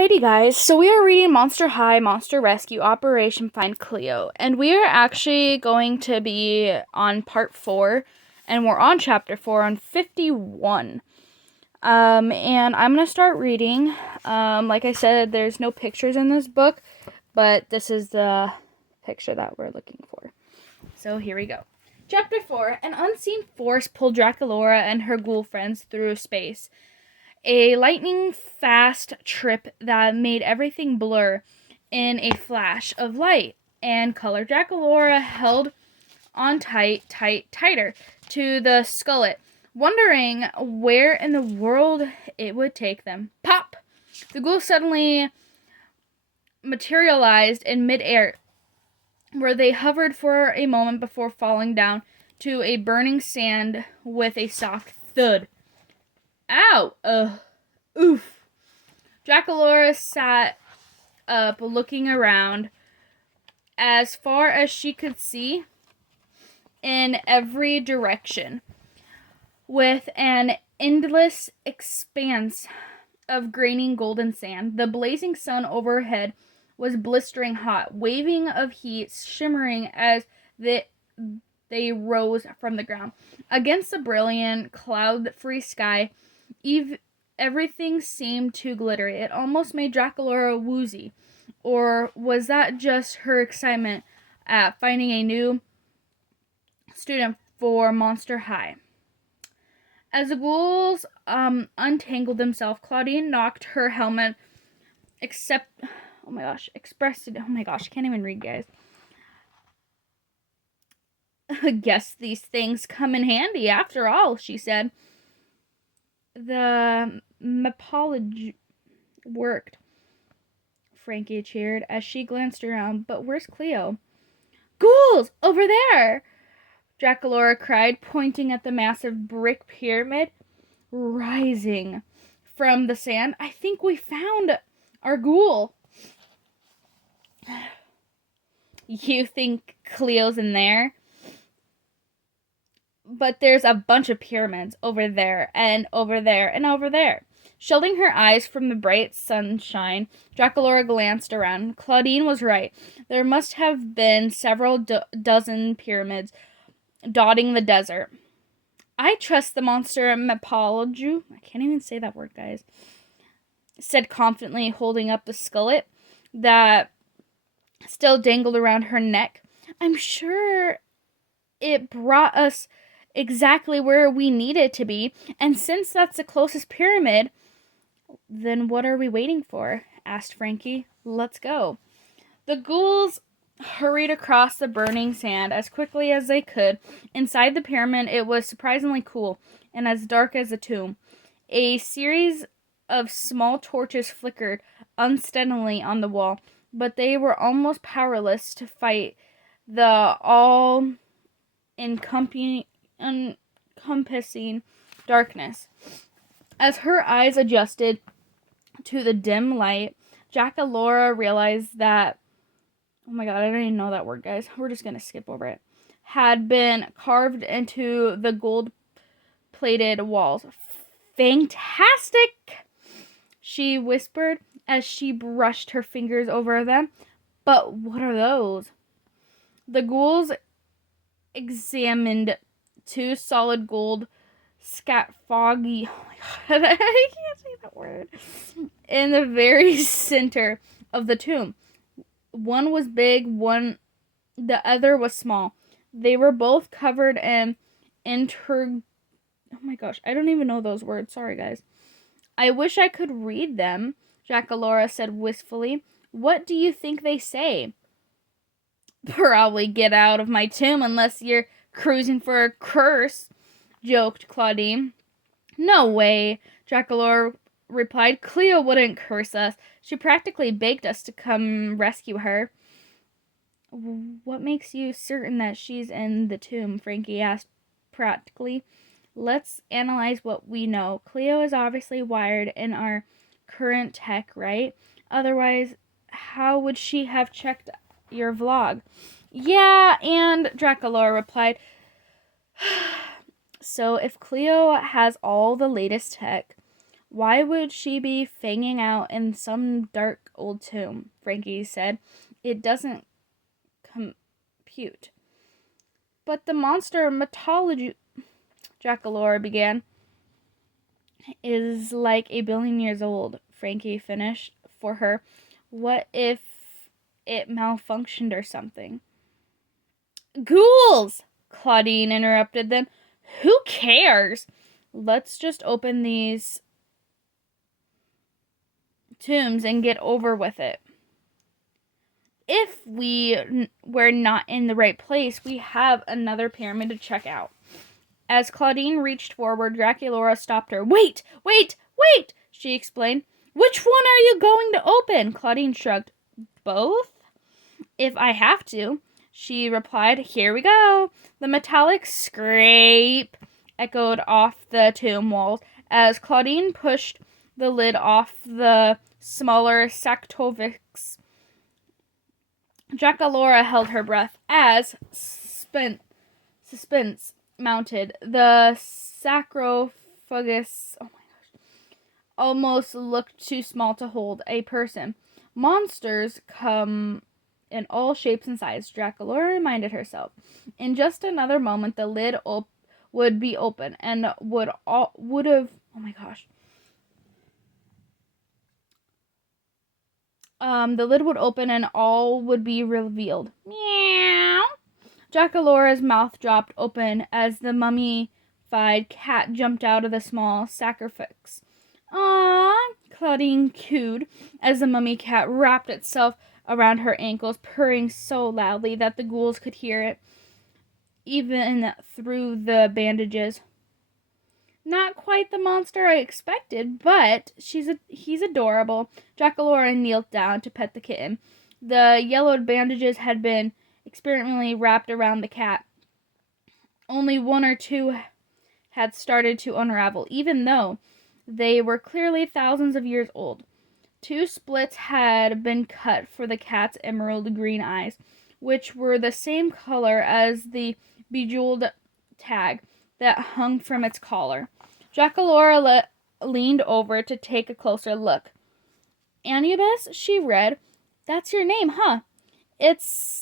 Alrighty guys, so we are reading Monster High, Monster Rescue, Operation Find Cleo, and we are actually going to be on part 4, and we're on chapter 4 on 51. And I'm going to start reading. Like I said, there's no pictures in this book, but this is the picture that we're looking for. So here we go. Chapter 4, an unseen force pulled Draculaura and her ghoul friends through space. A lightning-fast trip that made everything blur in a flash of light and color. Draculaura held on tighter to the skullet, wondering where in the world it would take them. Pop! The ghoul suddenly materialized in midair, where they hovered for a moment before falling down to a burning sand with a soft thud. Ow! Oof. Draculaura sat up, looking around as far as she could see in every direction, with an endless expanse of graining golden sand. The blazing sun overhead was blistering hot, waving of heat shimmering as they rose from the ground. Against the brilliant, cloud-free sky, everything seemed to glitter. It almost made Draculaura woozy. Or was that just her excitement at finding a new student for Monster High? As the ghouls untangled themselves, Claudine knocked her helmet I can't even read, guys. Guess these things come in handy after all, she said. The apology worked, Frankie cheered as she glanced around. But where's Cleo? Ghouls! Over there! Draculaura cried, pointing at the massive brick pyramid rising from the sand. I think we found our ghoul. You think Cleo's in there? But there's a bunch of pyramids over there, and over there, and over there. Shielding her eyes from the bright sunshine, Draculaura glanced around. Claudine was right. There must have been several dozen pyramids dotting the desert. I trust the monster Mapology. I can't even say that word, guys. Said confidently, holding up the skullet that still dangled around her neck. I'm sure it brought us exactly where we need it to be, and since that's the closest pyramid, then what are we waiting for? Asked Frankie. Let's go. The ghouls hurried across the burning sand as quickly as they could. Inside the pyramid, it was surprisingly cool and as dark as a tomb. A series of small torches flickered unsteadily on the wall, but they were almost powerless to fight the all-encompassing darkness. As her eyes adjusted to the dim light, Draculaura realized that, oh my god, I don't even know that word, guys. We're just going to skip over it, had been carved into the gold-plated walls. Fantastic, she whispered as she brushed her fingers over them. But what are those? The ghouls examined two solid gold scaffolding. Oh my god, I can't say that word. In the very center of the tomb. One was big, the other was small. They were both covered in oh my gosh, I don't even know those words. Sorry, guys. I wish I could read them, Draculaura said wistfully. What do you think they say? Probably get out of my tomb unless you're cruising for a curse, joked Claudine. No way, Draculaura replied. Cleo wouldn't curse us. She practically begged us to come rescue her. What makes you certain that she's in the tomb? Frankie asked practically. Let's analyze what we know. Cleo is obviously wired in our current tech, right? Otherwise, how would she have checked your vlog? Yeah, and Draculaura replied, so if Cleo has all the latest tech, Why would she be fanging out in some dark old tomb? Frankie said. It doesn't compute. But the monster mythology, Draculaura began, is like 1 billion years old, Frankie finished for her. What if it malfunctioned or something? Ghouls! Claudine interrupted them. Who cares? Let's just open these tombs and get over with it. If we're not in the right place, we have another pyramid to check out. As Claudine reached forward, Draculaura stopped her. Wait! She explained. Which one are you going to open? Claudine shrugged. Both? If I have to, she replied. Here we go. The metallic scrape echoed off the tomb walls as Claudine pushed the lid off the smaller sarcophagus. Draculaura held her breath as suspense mounted. The sarcophagus almost looked too small to hold a person. Monsters come in all shapes and sizes, Draculaura reminded herself. In just another moment, the lid would be open and would have. Oh my gosh. The lid would open and all would be revealed. Meow. Draculaura's mouth dropped open as the mummified cat jumped out of the small sarcophagus. Ah, Claudine cooed as the mummy cat wrapped itself around her ankles, purring so loudly that the ghouls could hear it, even through the bandages. Not quite the monster I expected, but he's adorable. Draculaura kneeled down to pet the kitten. The yellowed bandages had been experimentally wrapped around the cat. Only one or two had started to unravel, even though they were clearly thousands of years old. 2 splits had been cut for the cat's emerald green eyes, which were the same color as the bejeweled tag that hung from its collar. Draculaura leaned over to take a closer look. Anubis, she read. That's your name, huh?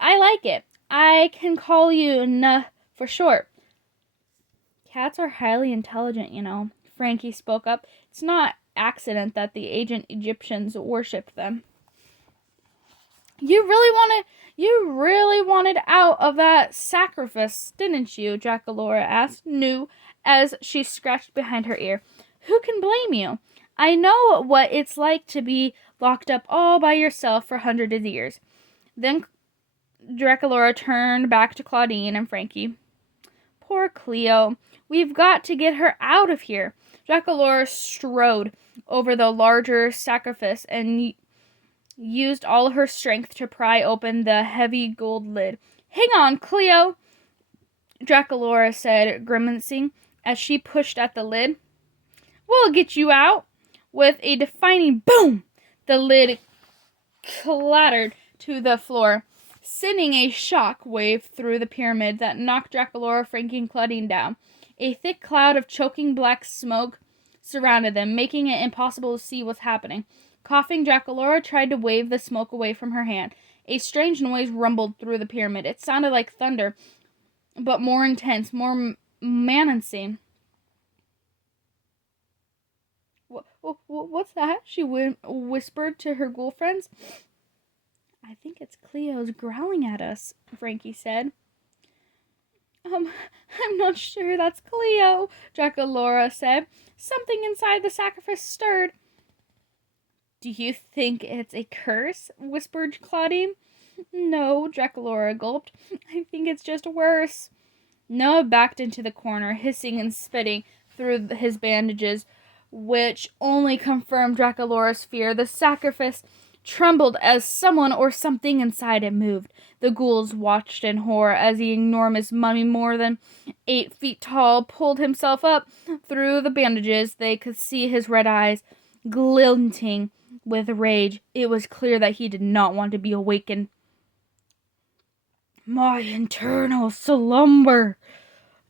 I like it. I can call you N for short. Cats are highly intelligent, you know, Frankie spoke up. It's not accident that the ancient Egyptians worshipped them. You really wanted out of that sacrifice, didn't you? Draculaura asked, new, as she scratched behind her ear. Who can blame you? I know what it's like to be locked up all by yourself for hundreds of years. Then Draculaura turned back to Claudine and Frankie. Poor Cleo. We've got to get her out of here. Draculaura strode over the larger sarcophagus and used all her strength to pry open the heavy gold lid. Hang on, Cleo, Draculaura said, grimacing as she pushed at the lid. We'll get you out. With a deafening boom, the lid clattered to the floor, sending a shock wave through the pyramid that knocked Draculaura, Frankie, and Claudine down. A thick cloud of choking black smoke surrounded them, making it impossible to see what's happening. Coughing, Draculaura tried to wave the smoke away from her hand. A strange noise rumbled through the pyramid. It sounded like thunder, but more intense, more menacing. What's that? She whispered to her ghoul friends. I think it's Cleo's growling at us, Frankie said. I'm not sure that's Cleo, Draculaura said. Something inside the sarcophagus stirred. Do you think it's a curse? Whispered Claudine. No, Draculaura gulped. I think it's just worse. Noah backed into the corner, hissing and spitting through his bandages, which only confirmed Draculaura's fear. The sarcophagus trembled as someone or something inside it moved. The ghouls watched in horror as the enormous mummy, more than 8 feet tall, pulled himself up through the bandages. They could see his red eyes glinting with rage. It was clear that he did not want to be awakened. My eternal slumber,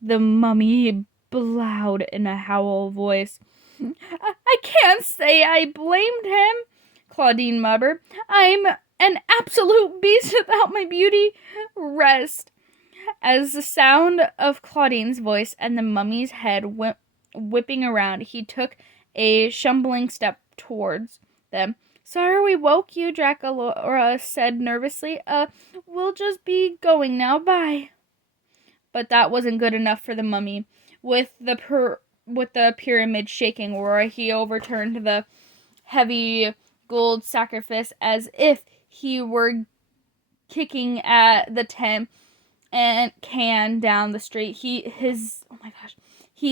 the mummy bellowed in a howl voice. I can't say I blamed him, Claudine muttered. I'm an absolute beast without my beauty rest. As the sound of Claudine's voice and the mummy's head went whipping around, he took a stumbling step towards them. Sorry we woke you, Draculaura said nervously. We'll just be going now. Bye. But that wasn't good enough for the mummy. With the pyramid shaking roar, he overturned the heavy gold sarcophagus as if he were kicking at the tent and can down the street. He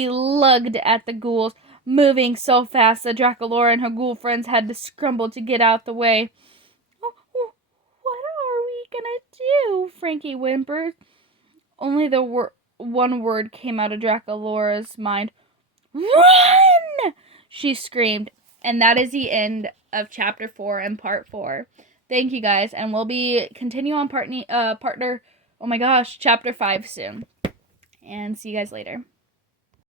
lugged at the ghouls, moving so fast that Draculaura and her ghoul friends had to scramble to get out the way. What are we gonna do? Frankie whimpered. Only one word came out of Draculaura's mind. Run! She screamed. And that is the end of chapter 4 and part 4. Thank you guys, and we'll be continue on chapter 5 soon. And see you guys later.